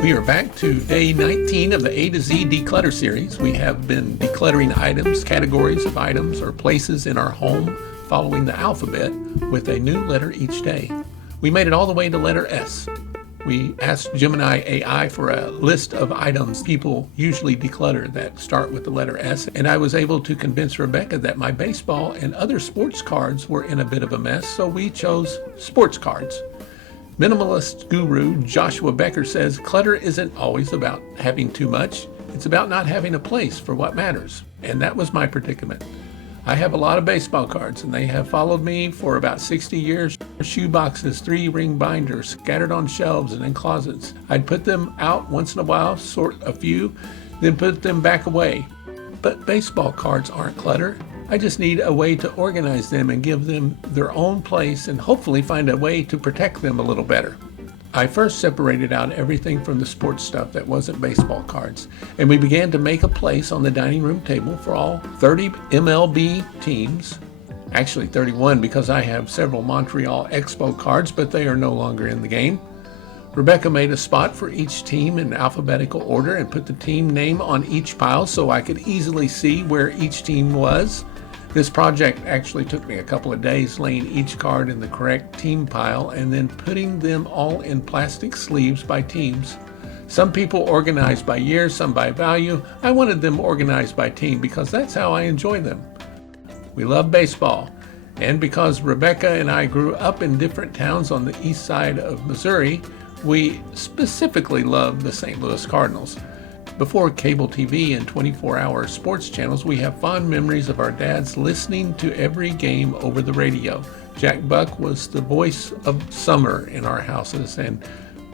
We are back to day 19 of the A to Z Declutter series. We have been decluttering items, categories of items, or places in our home following the alphabet with a new letter each day. We made it all the way to letter S. We asked Gemini AI for a list of items people usually declutter that start with the letter S, and I was able to convince Rebecca that my baseball and other sports cards were in a bit of a mess, so we chose sports cards. Minimalist guru Joshua Becker says clutter isn't always about having too much, it's about not having a place for what matters, and that was my predicament. I have a lot of baseball cards, and they have followed me for about 60 years. Shoeboxes, 3-ring binders, scattered on shelves and in closets. I'd put them out once in a while, sort a few, then put them back away. But baseball cards aren't clutter. I just need a way to organize them and give them their own place and hopefully find a way to protect them a little better. I first separated out everything from the sports stuff that wasn't baseball cards, and we began to make a place on the dining room table for all 30 MLB teams. Actually 31 because I have several Montreal Expo cards, but they are no longer in the game. Rebecca made a spot for each team in alphabetical order and put the team name on each pile so I could easily see where each team was. This project actually took me a couple of days, laying each card in the correct team pile and then putting them all in plastic sleeves by teams. Some people organized by year, some by value. I wanted them organized by team because that's how I enjoy them. We love baseball, and because Rebecca and I grew up in different towns on the east side of Missouri, we specifically love the St. Louis Cardinals. Before cable TV and 24-hour sports channels, we have fond memories of our dads listening to every game over the radio. Jack Buck was the voice of summer in our houses, and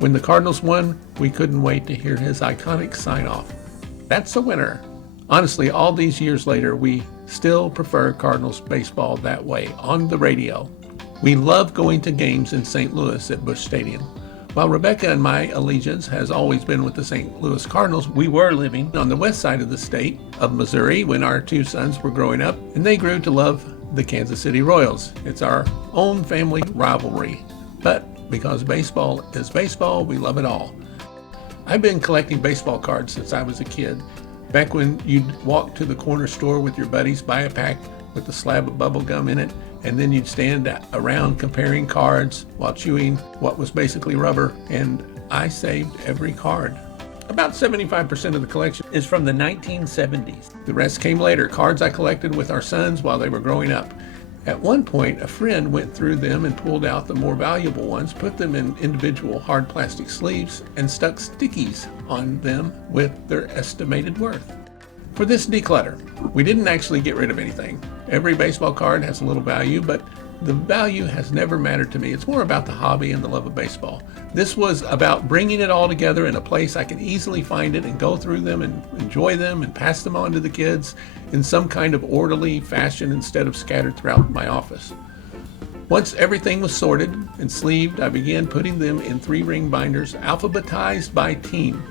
when the Cardinals won, we couldn't wait to hear his iconic sign-off. That's a winner. Honestly, all these years later, we still prefer Cardinals baseball that way, on the radio. We love going to games in St. Louis at Busch Stadium. While Rebecca and my allegiance has always been with the St. Louis Cardinals, we were living on the west side of the state of Missouri when our two sons were growing up, and they grew to love the Kansas City Royals. It's our own family rivalry. But because baseball is baseball, we love it all. I've been collecting baseball cards since I was a kid. Back when you'd walk to the corner store with your buddies, buy a pack with a slab of bubble gum in it, and then you'd stand around comparing cards while chewing what was basically rubber, and I saved every card. About 75% of the collection is from the 1970s. The rest came later, cards I collected with our sons while they were growing up. At one point, a friend went through them and pulled out the more valuable ones, put them in individual hard plastic sleeves, and stuck stickies on them with their estimated worth. For this declutter, we didn't actually get rid of anything. Every baseball card has a little value, but the value has never mattered to me. It's more about the hobby and the love of baseball. This was about bringing it all together in a place I can easily find it and go through them and enjoy them and pass them on to the kids in some kind of orderly fashion instead of scattered throughout my office. Once everything was sorted and sleeved, I began putting them in 3-ring binders, alphabetized by team.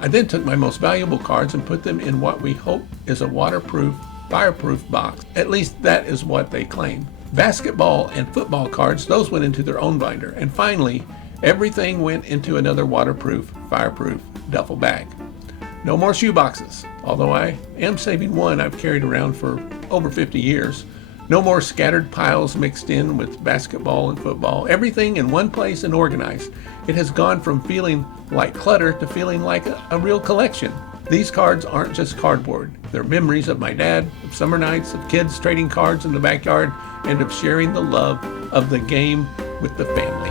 I then took my most valuable cards and put them in what we hope is a waterproof, fireproof box. At least that is what they claim. Basketball and football cards, those went into their own binder. And finally, everything went into another waterproof, fireproof duffel bag. No more shoeboxes, although I am saving one I've carried around for over 50 years. No more scattered piles mixed in with basketball and football. Everything in one place and organized. It has gone from feeling like clutter to feeling like a real collection. These cards aren't just cardboard. They're memories of my dad, of summer nights, of kids trading cards in the backyard, and of sharing the love of the game with the family.